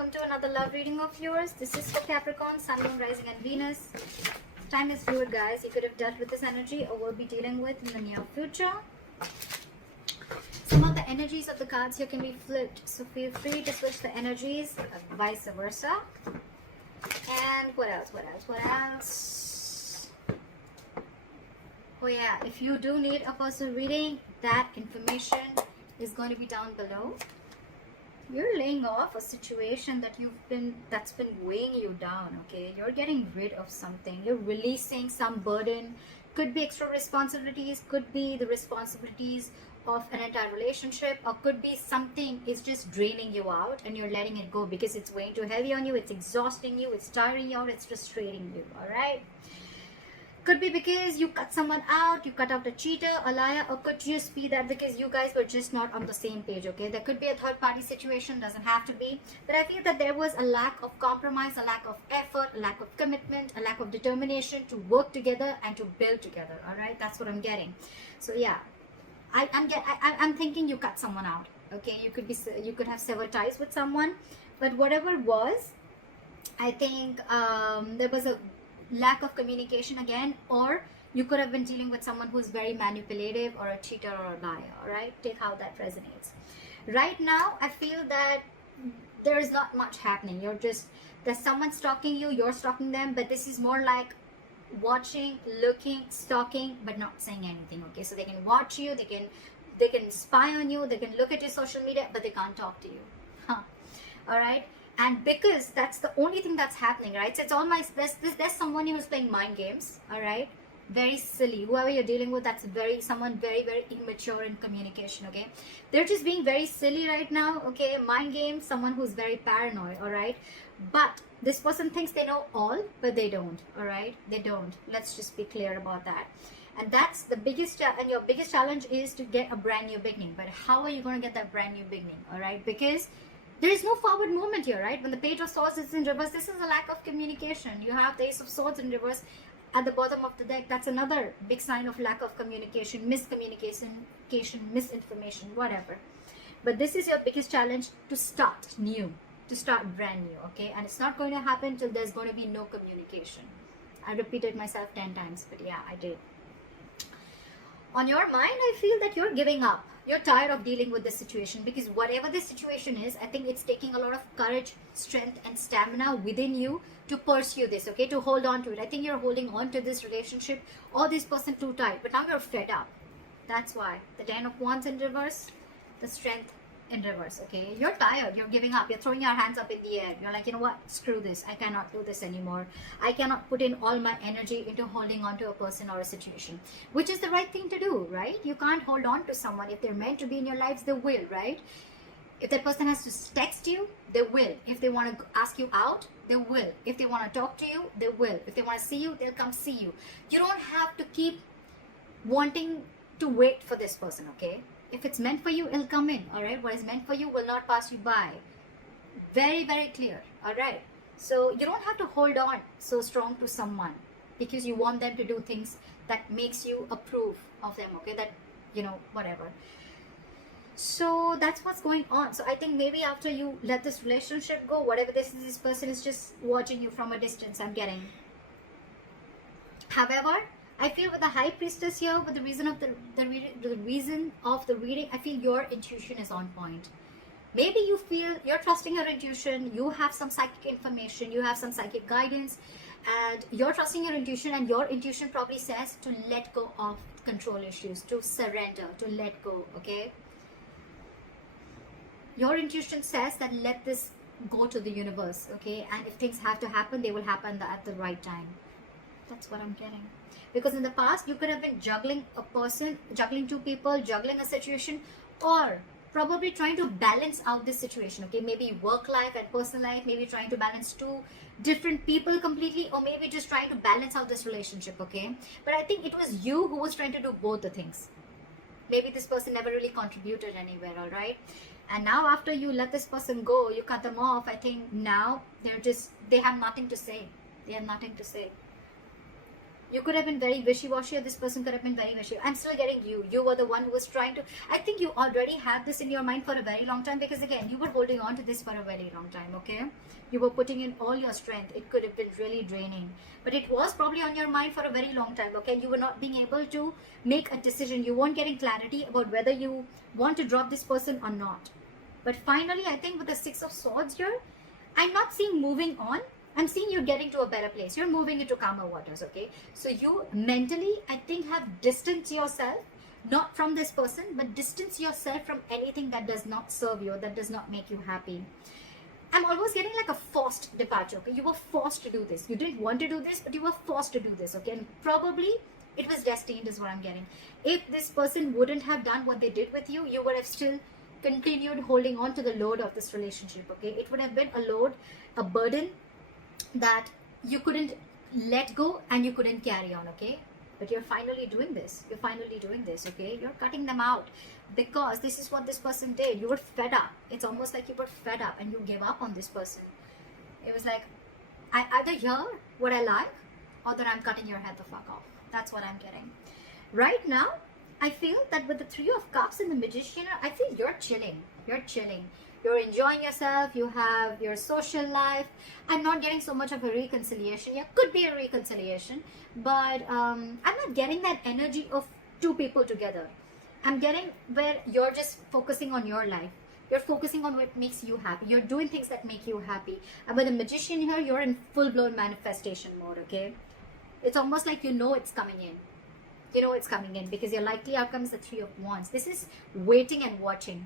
welcome to another love reading of yours. This is for Capricorn, Sun, Moon, Rising and Venus. Time is fluid, guys. You could have dealt with this energy or will be dealing with in the near future. Some of the energies of the cards here can be flipped, so feel free to switch the energies, vice versa. And what else? Oh yeah, if you do need a personal reading, that information is going to be down below. You're laying off a situation that's been weighing you down, okay? You're getting rid of something. You're releasing some burden. Could be extra responsibilities, could be the responsibilities of an entire relationship, or could be something is just draining you out and you're letting it go because it's weighing too heavy on you, it's exhausting you, it's tiring you out, it's frustrating you, all right? Could be because you cut someone out, you cut out a cheater, a liar, or could just be that because you guys were just not on the same page, okay? There could be a third party situation, doesn't have to be. But I feel that there was a lack of compromise, a lack of effort, a lack of commitment, a lack of determination to work together and to build together, all right? That's what I'm getting. So yeah, I'm thinking you cut someone out, okay? You could have severed ties with someone, but whatever it was, I think there was a lack of communication again, or you could have been dealing with someone who's very manipulative or a cheater or a liar, all right? Take how that resonates. Right now, I feel that there is not much happening. There's someone stalking you, you're stalking them, but this is more like watching, looking, stalking, but not saying anything, okay? So they can watch you, they can spy on you, they can look at your social media, but they can't talk to you, all right? And because that's the only thing that's happening, right? So it's all there's someone who's playing mind games, all right? Very silly. Whoever you're dealing with, that's someone very, very immature in communication, okay? They're just being very silly right now, okay? Mind games, someone who's very paranoid, all right? But this person thinks they know all, but they don't, all right? They don't. Let's just be clear about that. And that's the biggest, and your biggest challenge is to get a brand new beginning. But how are you going to get that brand new beginning, all right? Because there is no forward movement here, right? When the Page of Swords is in reverse, this is a lack of communication. You have the Ace of Swords in reverse at the bottom of the deck. That's another big sign of lack of communication, miscommunication, misinformation, whatever. But this is your biggest challenge, to start new, to start brand new, okay? And it's not going to happen till there's going to be no communication. I repeated myself 10 times, but yeah, I did. On your mind, I feel that you're giving up. You're tired of dealing with this situation, because whatever this situation is, I think it's taking a lot of courage, strength and stamina within you to pursue this, okay, to hold on to it. I think you're holding on to this relationship or this person too tight, but now you're fed up. That's why. The Ten of Wands in reverse, the Strength in reverse, okay? You're tired, you're giving up, you're throwing your hands up in the air. You're like, you know what, screw this, I cannot do this anymore. I cannot put in all my energy into holding on to a person or a situation, which is the right thing to do, right? You can't hold on to someone. If they're meant to be in your lives, they will, right? If that person has to text you, they will. If they want to ask you out, they will. If they want to talk to you, they will. If they want to see you, they'll come see you. You don't have to keep wanting to wait for this person, okay? If it's meant for you, it'll come in, all right? What is meant for you will not pass you by. Very, very clear, all right? So you don't have to hold on so strong to someone because you want them to do things that makes you approve of them, okay? That, you know, whatever. So that's what's going on. So I think maybe after you let this relationship go, whatever this person is just watching you from a distance, I'm getting. However, I feel with the High Priestess here, with the reason of the reason of the reading, I feel your intuition is on point. Maybe you feel you're trusting your intuition, you have some psychic information, you have some psychic guidance, and you're trusting your intuition, and your intuition probably says to let go of control issues, to surrender, to let go, okay? Your intuition says that let this go to the universe, okay? And if things have to happen, they will happen at the right time. That's what I'm getting. Because in the past, you could have been juggling a person, juggling two people, juggling a situation, or probably trying to balance out this situation, okay? Maybe work life and personal life, maybe trying to balance two different people completely, or maybe just trying to balance out this relationship, okay? But I think it was you who was trying to do both the things. Maybe this person never really contributed anywhere, all right? And now after you let this person go, you cut them off, I think now they have nothing to say. They have nothing to say. You could have been very wishy-washy, or this person could have been very wishy. I'm still getting you. You were the one who was trying to... I think you already had this in your mind for a very long time, because again, you were holding on to this for a very long time, okay? You were putting in all your strength. It could have been really draining. But it was probably on your mind for a very long time, okay? You were not being able to make a decision. You weren't getting clarity about whether you want to drop this person or not. But finally, I think with the Six of Swords here, I'm not seeing moving on. I'm seeing you getting to a better place. You're moving into calmer waters, okay? So you mentally, I think, have distanced yourself, not from this person, but distance yourself from anything that does not serve you, that does not make you happy. I'm almost getting like a forced departure, okay? You were forced to do this. You didn't want to do this, but you were forced to do this, okay? And probably it was destined is what I'm getting. If this person wouldn't have done what they did with you, you would have still continued holding on to the load of this relationship, okay? It would have been a load, a burden that you couldn't let go and you couldn't carry on, okay? But you're finally doing this. You're finally doing this, okay? You're cutting them out because this is what this person did. You were fed up. It's almost like you were fed up and you gave up on this person. It was like, I either hear what I like or that I'm cutting your head the fuck off. That's what I'm getting. Right now, I feel that with the Three of Cups and the Magician, I feel you're chilling. You're chilling. You're enjoying yourself. You have your social life. I'm not getting so much of a reconciliation. Yeah, could be a reconciliation, but I'm not getting that energy of two people together. I'm getting where you're just focusing on your life. You're focusing on what makes you happy. You're doing things that make you happy. And with the Magician here, you're in full-blown manifestation mode, okay? It's almost like you know it's coming in. You know it's coming in because your likely outcome is the Three of Wands. This is waiting and watching.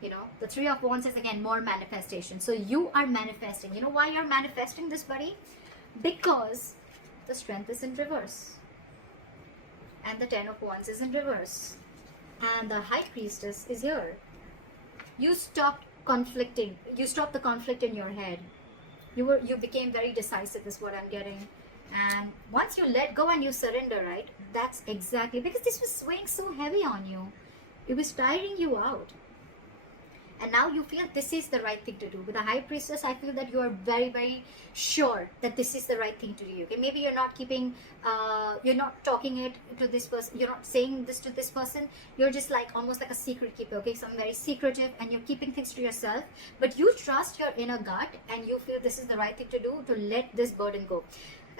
You know, the Three of Wands is again more manifestation. So you are manifesting. You know why you're manifesting this, buddy? Because the Strength is in reverse. And the Ten of Wands is in reverse. And the High Priestess is here. You stopped conflicting. You stopped the conflict in your head. You became very decisive is what I'm getting. And once you let go and you surrender, right? That's exactly, because this was weighing so heavy on you. It was tiring you out. And now you feel this is the right thing to do. With the High Priestess, I feel that you are very, very sure that this is the right thing to do. Okay, maybe you're not keeping, you're not talking it to this person. You're not saying this to this person. You're just like almost like a secret keeper. Okay, so I'm very secretive, and you're keeping things to yourself. But you trust your inner gut, and you feel this is the right thing to do to let this burden go.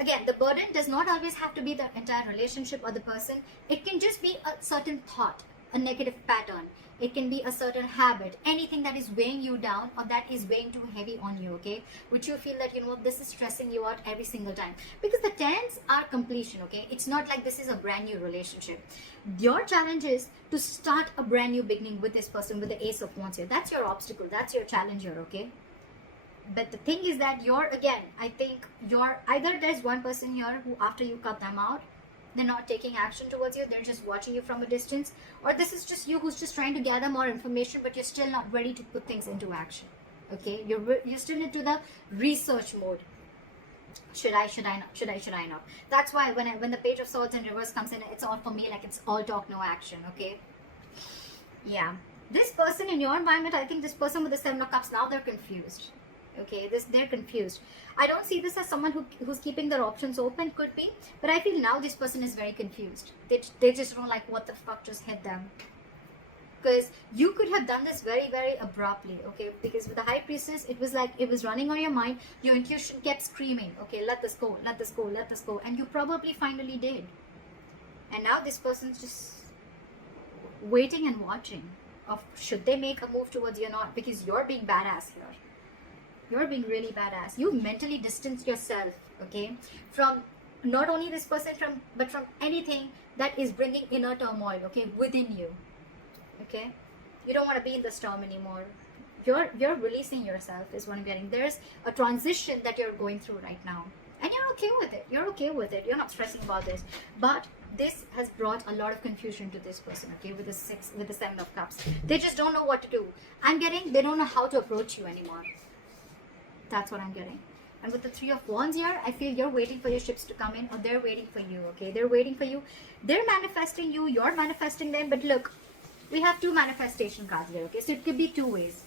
Again, the burden does not always have to be the entire relationship or the person. It can just be a certain thought, a negative pattern. It can be a certain habit, anything that is weighing you down or that is weighing too heavy on you, okay? Which you feel that, you know, this is stressing you out every single time. Because the tens are completion, okay? It's not like this is a brand new relationship. Your challenge is to start a brand new beginning with this person, with the Ace of Wands here. That's your obstacle. That's your challenge here, okay? But the thing is that I think either there's one person here who after you cut them out, they're not taking action towards you, they're just watching you from a distance, or this is just you who's just trying to gather more information, but you're still not ready to put things into action, okay? You're still into the research mode. Should I not? That's why when the Page of Swords in reverse comes in, it's all for me like it's all talk, no action, okay? Yeah. This person in your environment, I think this person with the Seven of Cups, now they're confused. Okay, they're confused. I don't see this as someone who's keeping their options open, could be, but I feel now this person is very confused. They just don't like what the fuck just hit them. Because you could have done this very, very abruptly, okay? Because with the High Priestess, it was like it was running on your mind. Your intuition kept screaming, okay, let this go, let this go, let this go. And you probably finally did. And now this person's just waiting and watching of should they make a move towards you or not, because you're being badass here. You're being really badass. You mentally distance yourself, okay, from not only this person, but from anything that is bringing inner turmoil, okay, within you, okay. You don't want to be in the storm anymore. You're releasing yourself is what I'm getting. There's a transition that you're going through right now, and you're okay with it. You're okay with it. You're not stressing about this. But this has brought a lot of confusion to this person, okay, with the Seven of Cups. They just don't know what to do. I'm getting they don't know how to approach you anymore. That's what I'm getting. And with the Three of Wands here, I feel you're waiting for your ships to come in, or they're waiting for you, okay? They're waiting for you. They're manifesting you. You're manifesting them. But look, we have two manifestation cards here, okay? So it could be two ways.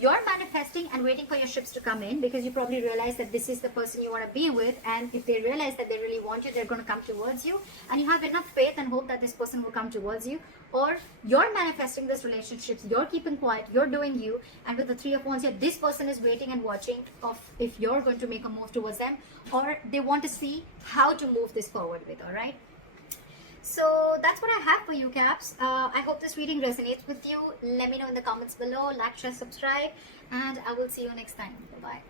You're manifesting and waiting for your ships to come in because you probably realize that this is the person you want to be with, and if they realize that they really want you, they're going to come towards you, and you have enough faith and hope that this person will come towards you. Or you're manifesting this relationship, you're keeping quiet, you're doing you, and with the Three of Wands here, this person is waiting and watching of if you're going to make a move towards them, or they want to see how to move this forward with. All right, so that's what I have for you, Caps. I hope this reading resonates with you. Let me know in the comments below. Like, share, subscribe, and I will see you next time. Bye bye.